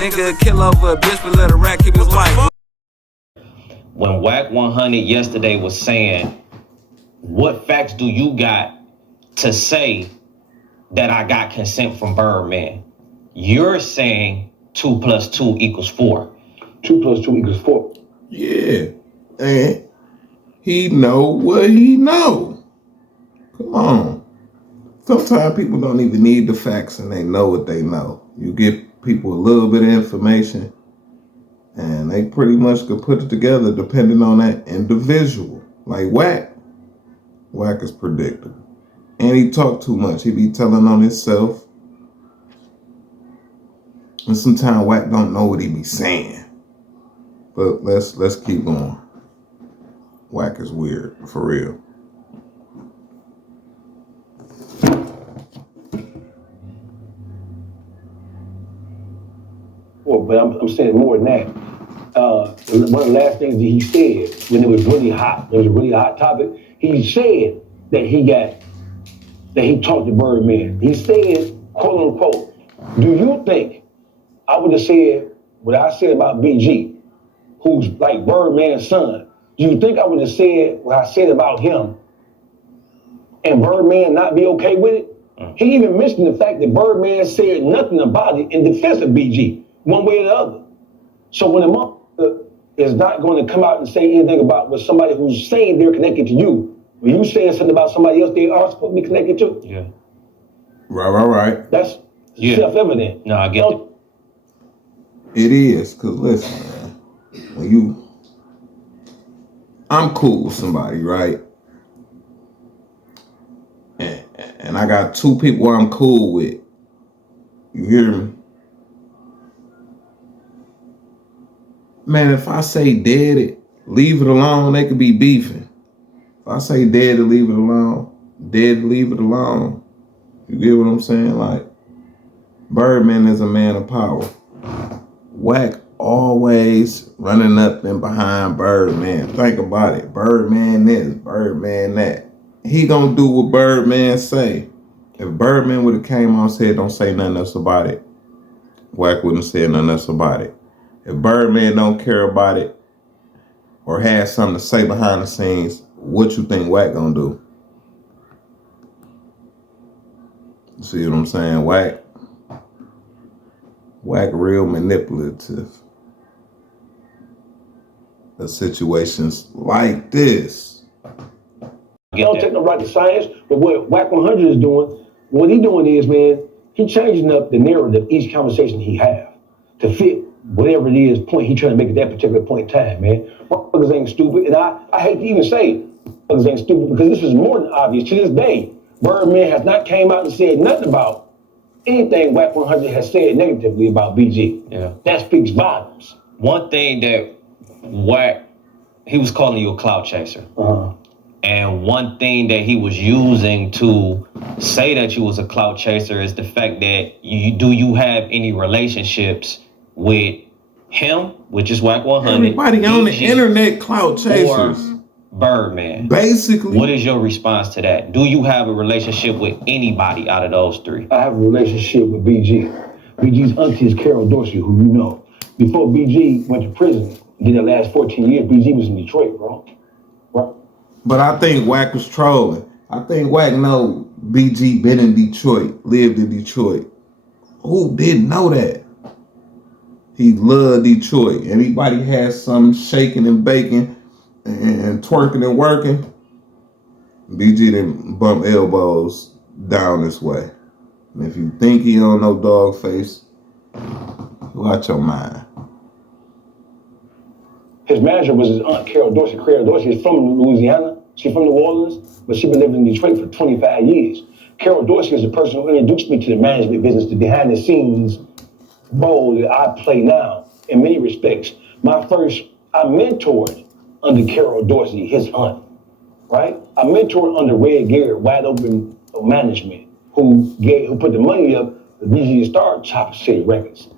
Nigga kill over a bitch but let a rat keep his wife. When WACK100 yesterday was saying, what facts do you got to say that I got consent from Birdman? You're saying 2 + 2 = 4. 2 + 2 = 4. Yeah. And he know what he know. Come on. Sometimes people don't even need the facts and they know what they know. You give people a little bit of information and they pretty much could put it together depending on that individual. Like Wack. Wack is predictable. And he talk too much. He be telling on himself. And sometimes Wack don't know what he be saying. But let's keep going. Wack is weird, for real. Well, but I'm saying more than that. One of the last things that he said when it was really hot, it was a really hot topic. He said that he talked to Birdman. He said, quote unquote, do you think I would have said what I said about BG, who's like Birdman's son? Do you think I would have said what I said about him and Birdman not be okay with it? He even mentioned the fact that Birdman said nothing about it in defense of BG, one way or the other. So when a motherfucker is not going to come out and say anything about what somebody who's saying they're connected to you, when you saying something about somebody else they are supposed to be connected to? Yeah. Right. That's self-evident. No, I get it. It is, because listen, man, I'm cool with somebody, right? And I got 2 people I'm cool with. You hear me? Man, if I say dead it, leave it alone, they could be beefing. If I say dead to leave it alone, dead to leave it alone. You get what I'm saying? Like, Birdman is a man of power. Wack always running up and behind Birdman. Think about it. Birdman this, Birdman that. He gonna do what Birdman say. If Birdman would have came on and said don't say nothing else about it, Wack wouldn't have said nothing else about it. If Birdman don't care about it or has something to say behind the scenes, what you think Wack gonna do? See what I'm saying? Wack real manipulative of situations like this. I don't take no rocket science, but what WACK100 is doing, what he doing is, man, he changing up the narrative each conversation he have to fit whatever it is point he trying to make at that particular point in time, man. Motherfuckers ain't stupid, and I hate to even say motherfuckers ain't stupid because this is more than obvious. To this day, Birdman has not came out and said nothing about anything WACK100 has said negatively about BG. Yeah. That speaks volumes. One thing that Wack, he was calling you a clout chaser. And one thing that he was using to say that you was a clout chaser is the fact that you have any relationships with him, which is WACK100. Everybody on the internet clout chasers. Or Birdman. Basically. What is your response to that? Do you have a relationship with anybody out of those 3? I have a relationship with BG. BG's auntie is Carol Dorsey, who you know. Before BG went to prison, did the last 14 years, BG was in Detroit, bro. Right? But I think Wack was trolling. I think Wack know BG been in Detroit, lived in Detroit. Who didn't know that? He loved Detroit. Anybody has something shaking and baking and twerking and working, BG didn't bump elbows down this way. And if you think he don't know Dawgface, watch your mind. His manager was his aunt, Carol Dorsey. Carol Dorsey is from Louisiana. She's from New Orleans, but she's been living in Detroit for 25 years. Carol Dorsey is the person who introduced me to the management business, the behind the scenes role that I play now in many respects. I mentored under Carol Dorsey, his aunt, right? I mentored under Red Garrett, Wide Open Management, who put the money up for BG to start Chopper City Records.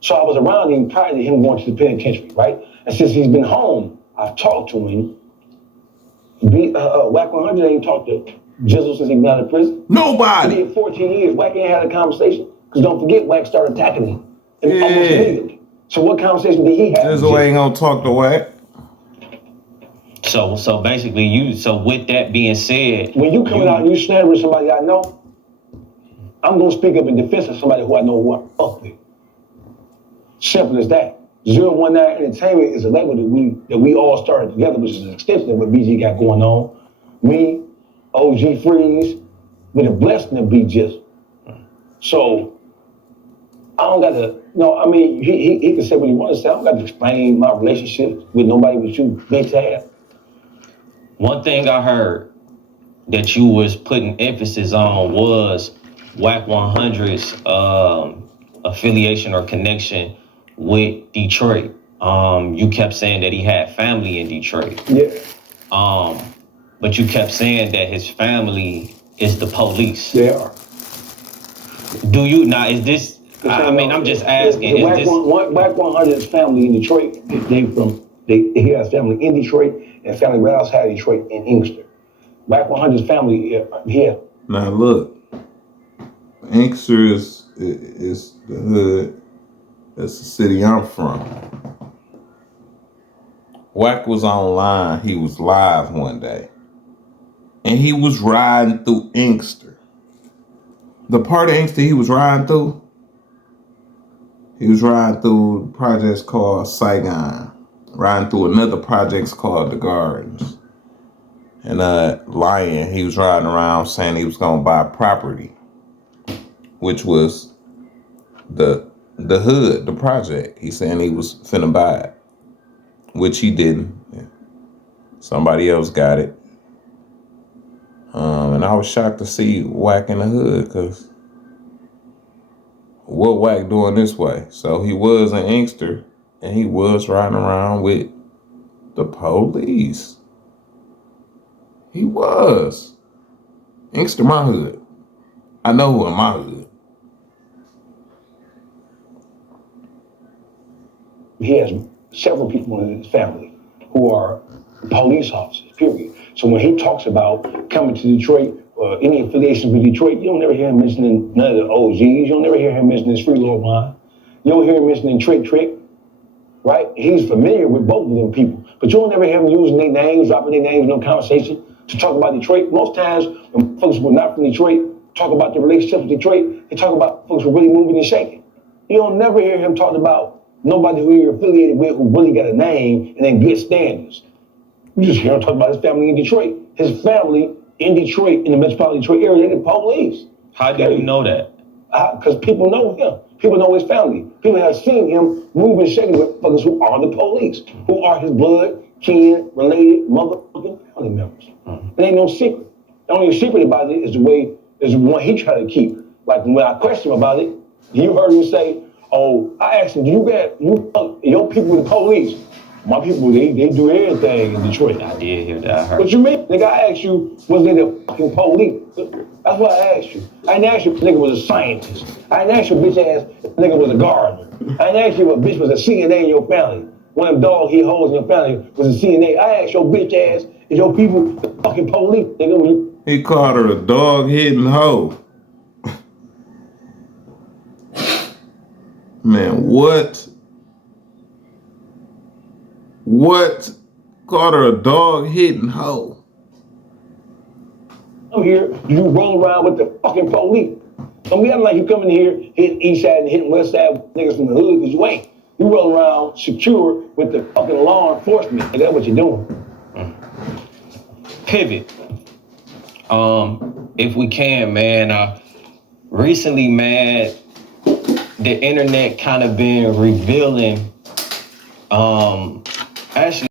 So I was around him prior to him going to the penitentiary, right? And since he's been home, I've talked to him. WACK100 ain't talked to Jizzle since he been out of prison. Nobody. He did 14 years. Wack ain't had a conversation. Because don't forget, Wack started attacking him. and almost immediately. So what conversation did he have? This way ain't gonna talk to Wack. So basically, with that being said, when you coming out and you slandering somebody I know, I'm gonna speak up in defense of somebody who I know who I fuck with. Simple as that. 019 Entertainment is a label that we all started together, which is an extension of what BG got going on. Me, OG Freeze, with a blessing to be just. So I don't got to, I mean, he can say what he wants to say. I don't got to explain my relationship with nobody but you, bitch ass. One thing I heard that you was putting emphasis on was WACK100's affiliation or connection with Detroit. You kept saying that he had family in Detroit. Yeah. But you kept saying that his family is the police. They are. Do you now? Is this? I'm just asking. The WACK100's family in Detroit. He has family in Detroit and family right outside of Detroit in Inkster. WACK100's family here. Now look, Inkster is the hood. That's the city I'm from. Wack was online. He was live one day, and he was riding through Inkster. The part of Inkster he was riding through projects called Saigon, riding through another projects called The Gardens. And Lion, he was riding around saying he was gonna buy property, which was the hood, the project. He's saying he was finna buy it, which he didn't. Somebody else got it. And I was shocked to see Wack in the hood, because what Wack doing this way? So he was in Inkster, and he was riding around with the police. He was. Inkster my hood. I know who in my hood. He has several people in his family who are police officers, period. So when he talks about coming to Detroit or any affiliations with Detroit, you don't never hear him mentioning none of the OGs. You don't never hear him mentioning Free Lord Line. You don't hear him mentioning Trick, right? He's familiar with both of them people, but you don't never hear him using their names, dropping their names in no conversation to talk about Detroit. Most times when folks who are not from Detroit talk about the relationship with Detroit, they talk about folks who are really moving and shaking. You don't never hear him talk about nobody who you're affiliated with who really got a name and in good standards. You just hear him talk about his family in Detroit. His family in Detroit, in the metropolitan Detroit area, they're the police. How do you know that? Because people know him. People know his family. People have seen him move and shaking with fuckers who are the police, who are his blood, kin, related, motherfucking family members. It ain't no secret. The only secret about it is the one he tried to keep. Like when I questioned him about it, you heard him say, "Oh, I asked him, do you fuck your people with the police?" My people, they do everything in Detroit. I did hear that. I heard. What you mean? Nigga, I asked you, was they the fucking police? That's what I asked you. I didn't ask you if the nigga was a scientist. I didn't ask you bitch ass if the nigga was a gardener. I didn't ask you if a bitch was a CNA in your family. One of them dog he hoes in your family was a CNA. I asked your bitch ass if your people the fucking police, nigga. He called her a dog-hitting hoe. Man, what? What? Called her a dog-hitting hoe. I'm here, you roll around with the fucking police. Don't be acting like you coming here, hitting east side and hitting west side niggas from the hood, because you ain't. You roll around secure with the fucking law enforcement. And that's what you're doing. Pivot. If we can, man. Recently, man, the internet kind of been revealing, actually,